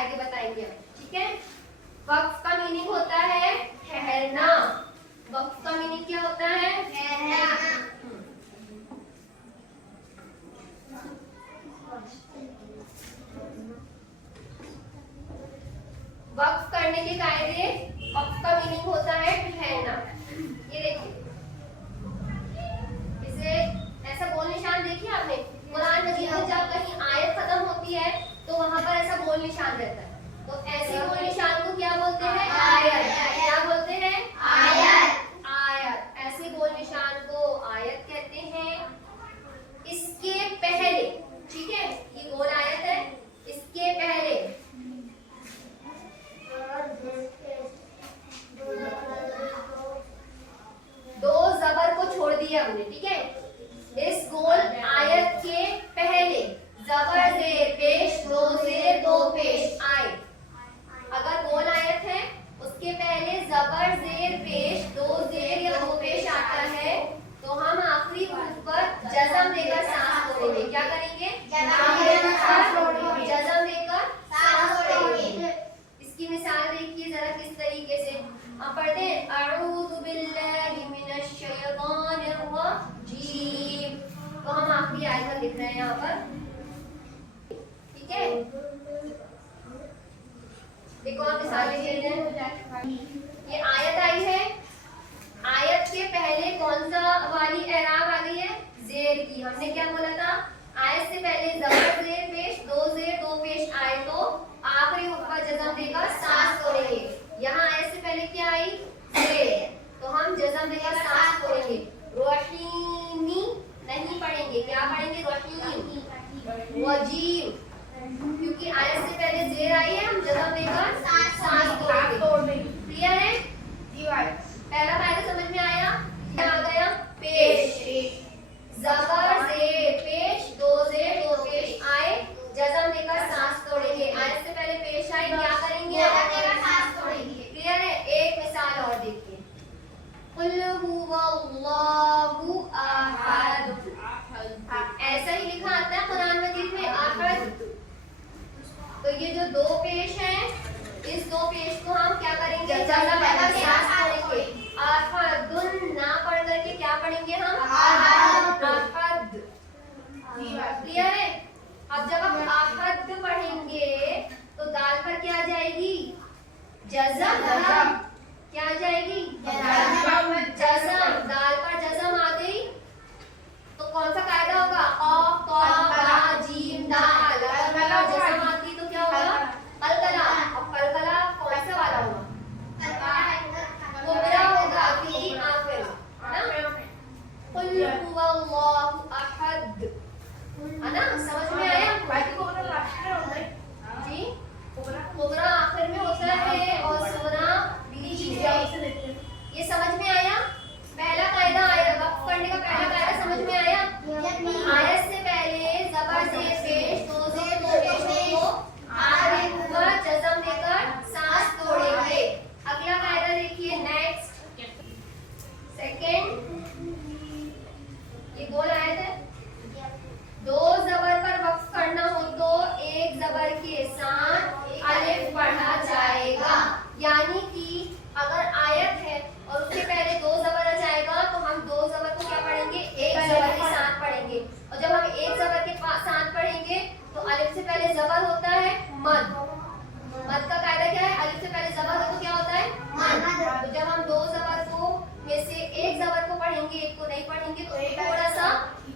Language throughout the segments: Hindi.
कायदे बताएंगे हम, ठीक है। वक्फ का मीनिंग होता है ठहरना। वक्फ का मीनिंग क्या होता है? ठहरना। वक्फ करने के कायदे, वक्फ का मीनिंग होता है ठहरना। ये देखिए, इसे ऐसा गोल निशान देखिए आपने कुरान मजीद में जब कहीं आयत खत्म होती है तो वहां पर ऐसा गोल निशान रहता है, तो ऐसे गोल निशान को क्या बोलते हैं? आयत। क्या बोलते हैं? आयत। आयत। ऐसे गोल निशान को आयत कहते हैं। इसके पहले, ठीक है, ये गोल आयत है, इसके पहले दो जबर को छोड़ दिया हमने, ठीक है। इस गोल आयत के पहले जबर जेर पेश, दो जेर दो पेश आए। अगर गोल आयत है उसके पहले जबर जेर पेश, दो जेर या दो पेश आता है तो हम आखिरी हर्फ पर जज़म देकर सांस छोड़ेंगे। क्या करेंगे? जज़म देकर सांस छोड़ेंगे। इसकी मिसाल देखिए जरा किस तरीके से हम पढ़ते हैं, अऊज़ु बिल्लाहि मिनश शैतानिर रजीम। तो हम आखिरी आयत पर लिख रहे हैं यहाँ पर, ठीक है। देखो आप मिसाल लिख रहे हैं, ये आयत आई है, आयत के पहले कौन सा वाली एराब आ गई है? जेर की। हमने क्या बोला था? आयत से पहले जबर जेर पेश, दो पेश आए तो आखिरी हर्फ पर जज़म देकर सांस छोड़ेंगे। यहाँ आयत से पहले क्या आई? जेर, तो हम जज़म देकर सांस छोड़ेंगे। रहीमी नहीं पढ़ेंगे, क्या पढ़ेंगे? रहीम। वजीम, क्योंकि आयत से पहले जेर आई है, हम जज़म देकर सांस छोड़ेंगे। क्लियर है? पहला कायदा समझ में आया? क्या आ गया? पेश। जबर जेर पेश, दो जेर दो पेश आए, जज़म देकर सांस तोड़ेंगे। आयत से पहले पेश आई, क्या करेंगे? सांस तोड़ेंगे। क्लियर है? एक मिसाल और देखिए, कुल हुवल्लाहु अहद। ऐसा ही लिखा आता है कुरान मजीद में, अहद। तो ये जो दो पेश है, इस दो पेश को हम क्या करेंगे? जज़म देकर सांस तोड़ेंगे। अहदुन ना पढ़ करके क्या पढ़ेंगे हम? अहद। क्लियर है? अब जब हम अहद पढ़ेंगे तो दाल पर क्या जाएगी? जज़म। क्या जाएगी? जज़म। दाल पर जज़म आ गई तो कौन सा कायदा होगा? ऑफ बा जीम दाल। अगर जज़म आती तो क्या होगा? कलकला। अब कलकला कौन सा वाला होगा? कुबरा होगा कि आखिर, है ना? कुल हुवल्लाहु अहद, है ना? समझ में आया? जी, कुबरा आखिर में होता है और सुगरा बीच में। ये समझ में आया? पहला कायदा आया, वक्फ करने का पहला कायदा समझ में आया? आयत से पहले जबर जेर पेश, दो जेर दो पेश को आखिरी पर जज़म देकर सांस तोड़ेंगे। अगला कायदा देखिए, नेक्स्ट सेकंड, ये गोल आयत है, दो जबर पर वक्फ करना हो तो एक जबर के साथ अलिफ पढ़ा जाएगा। यानी कि अगर आयत है और उसके पहले दो जबर आ जाएगा तो हम दो जबर को क्या पढ़ेंगे? एक जबर के साथ पढ़ेंगे। और जब हम एक जबर के साथ पढ़ेंगे तो अलिफ से पहले जबर होता है मद। मद का कायदा क्या है? अलिफ से पहले जबर हो तो क्या होता है? मद। तो जब हम दो जबर को में से एक जबर को पढ़ेंगे, एक को नहीं पढ़ेंगे, तो थोड़ा सा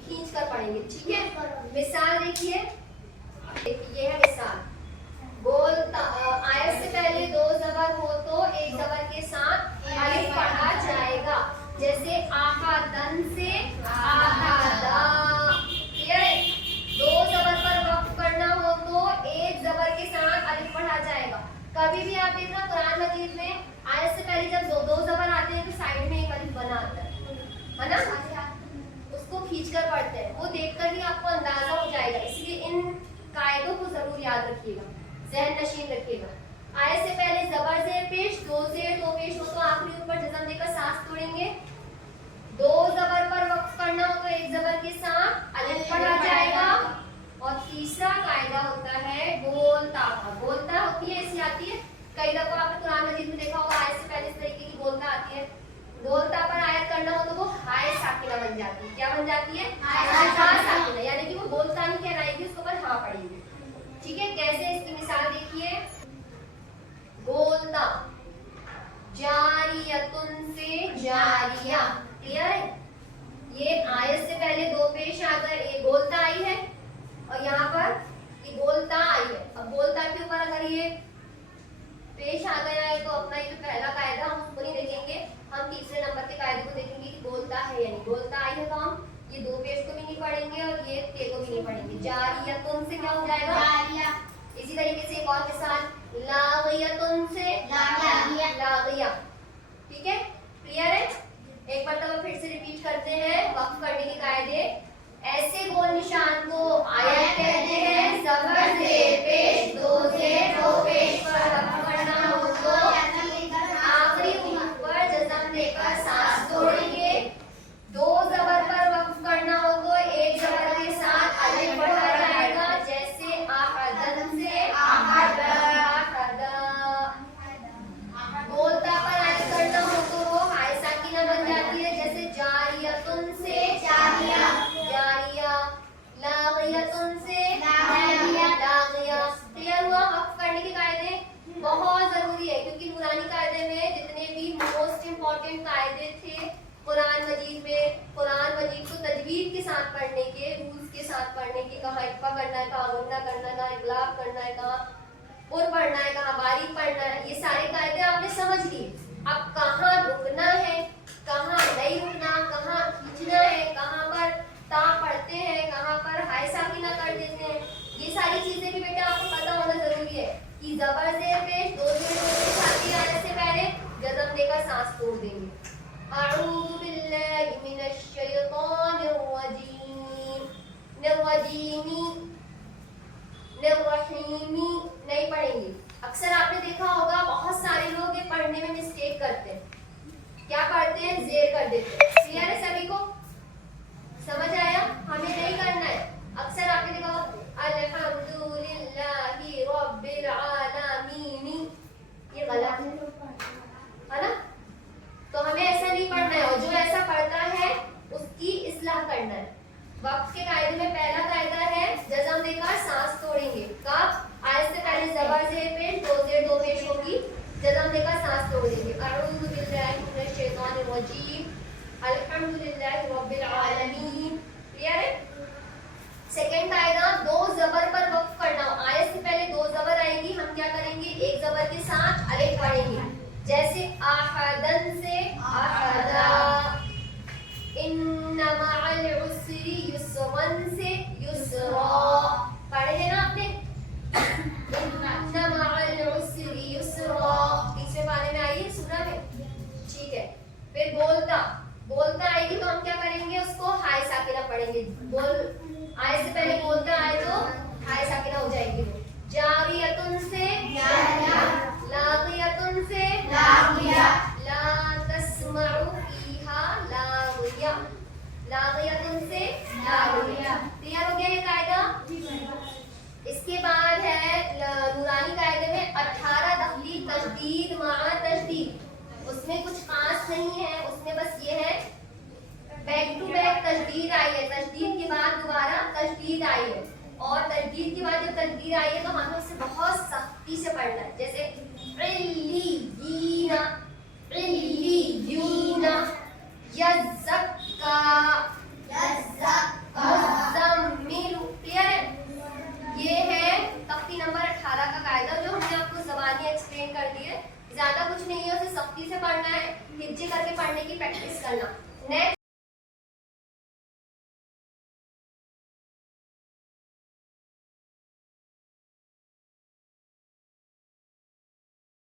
खींच कर पढ़ेंगे, ठीक है। मिसाल देखिए, ये है मिसाल, गोल आयत से पहले दो जबर हो तो एक जबर के साथ अलिफ पढ़ा जाएगा, जैसे आहादन से आहादा। क्लियर है? दो जबर पर वक्फ करना हो तो एक जबर के साथ अलिफ पढ़ा जाएगा। कभी भी आप देखना कुरान मजीद में आयत से पहले जब दो जबर आते हैं तो साइड में एक अलिफ बना आता है ना? उसको खींचकर पढ़ते हैं, वो देखकर ही आपको अंदाजा हो जाएगा। इसलिए इन कायदों को जरूर याद रखिएगा, ज़हन नशीन रखिएगा। आयत से पहले जबर जेर पेश, दो जेर दो पेश हो तो आखिरी ऊपर जज़म देकर सांस तोड़ेंगे। दो जबर पर वक्फ करना हो तो एक जबर के साथ अलिफ पढ़ा जाएगा। और तीसरा कायदा होता है गोलता का। गोलता जारियतुन से जारिया। क्लियर है? ये आयत से पहले दो पेश आकर ये बोलता आई है और यहाँ पर ये बोलता आई है। अब बोलता के ऊपर अगर ये पेश आ गया है तो अपना ये जो पहला कायदा हम उसको नहीं देखेंगे, हम तीसरे नंबर के कायदे को देखेंगे कि बोलता है या नहीं। बोलता आई है तो हम ये दो पेश को भी नहीं पढ़ेंगे और ये ते को भी नहीं पढ़ेंगे। जारियतुन से क्या हो जाएगा? जारिया। इसी तरीके से एक और मिसाल, लागियतुन से लागिया। लागिया। ठीक है? क्लियर है? एक बार तो फिर से रिपीट करते हैं वक्फ करने के कायदे। ऐसे गोल निशान को आयत कहते हैं। ज़बर ज़ेर पेश दो ज़ेर दो पेश पर वक्फ करना हो तो आखिरी हरूफ पर जज़म देकर सांस तोड़ेंगे। दो ज़बर पर वक्फ करना हो तो एक ज़बर के साथ अलिफ बढ़ा जाएगा, जैसे आहदन से आहदा। बोलता पर अलिफ करना हो तो वो हाय साकिना बन जाती है, जैसे जारियतुन से जारिया जारिया। लागियतुन से लागिया लागिया। क्लियर हुआ? वक्फ करने के कायदे बहुत जरूरी है क्योंकि नूरानी कायदे में जितने भी मोस्ट इम्पोर्टेंट कायदे थे कुरान मजीद में, कुरान मजीद को तजवीद के साथ पढ़ने के, रूल्स के साथ पढ़ने के, कहाँ इक्फा करना है, कहाँ गुन्ना करना है, कहाँ इगलाब करना है, कहाँ पुर पढ़ना है, कहाँ बारीक पढ़ना है, ये सारे कायदे आपने समझ लिए। अब कहाँ रुकना है, कहाँ नहीं रुकना, कहाँ खींचना है, कहाँ पर ता पढ़ते हैं, कहाँ पर हाय साकिना कर देते हैं, ये सारी चीजें भी बेटा आपको पता होना जरूरी है कि ज़बर ज़ेर पेश दो ज़ेर दो पेश आती है आने से पहले जज़म देकर सांस तोड़ देंगे। अऊज़ु बिल्लाहि मिनश शैतानिर रजीम निर्रहीमी नहीं पढ़ेंगे। अक्सर आपने देखा होगा बहुत सारे लोग ये पढ़ने में मिस्टेक करते हैं। क्या करते हैं? ज़ेर कर देते हैं। क्लियर है सभी को? समझ आया? हमें नहीं करना है। अक्सर आपने देखा अल्हम्दुलिल्लाहि रब्बिल आलमीन, ये गलत है ना? तो हमें ऐसा नहीं पढ़ना है और जो ऐसा पढ़ता है उसकी इस्लाह करना है। वक्त के कायदे में पहला कायदा है जज़म देकर सांस तोड़ेंगे। कब? आयत से पहले ज़बर ज़ेर पेश दो ज़ेर दो पेश होगी, जज़म देकर सांस तोड़ देंगे। अऊज़ु बिल्लाहि मिनश शैतानिर रजीम अल्हम्दुलिल्लाहि रब्बिल आलमीन। क्लियर है? सेकंड कायदा दो ज़बर पर वक्फ करना। आयत से पहले दो ज़बर आएगी, हम क्या करेंगे? एक ज़बर के साथ अलिफ पढ़ेंगे, जैसे आहदन से आहदा। इन्ना मअल उस्री युस्रन से युस्रा। पढ़े हैं ना आपने? इन्ना मअल उस्री युस्रा तीसरे पारे में आई है सूरा में। ठीक है, फिर बोलता बोलता आएगी तो हम क्या करेंगे? उसको हाय साकिना पढ़ेंगे। बोल आयत से पहले बोलता आए तो हाय साकिना हो जाएगी। जारियतुन से जारिया लागियतुन से लागिया ला तस्मउ फीहा लागिया लागियतुन से लागिया। क्लियर हो गया ये कायदा? इसके बाद है नूरानी कायदे में 18 दखली तशदीद माआ तशदीद। उसमें कुछ खास नहीं है, उसमें बस ये है बैक टू बैक तशदीद आई है, तशदीद के बाद दोबारा तशदीद आई है, और तशदीद के बाद जब तशदीद आई है तो हमें उसे बहुत सख्ती से पढ़ना है। जैसे इल्लीना इल्लीयूना यज़क्का यज़क्का मुज़म्मिल। क्लियर है? ये है तख्ती नंबर 18 का कायदा जो हमने आपको ज़बानी एक्सप्लेन कर दी है। ज्यादा कुछ नहीं है, उसे सख्ती से पढ़ना है, हिज्जे करके पढ़ने की प्रैक्टिस करना। नेक्स्ट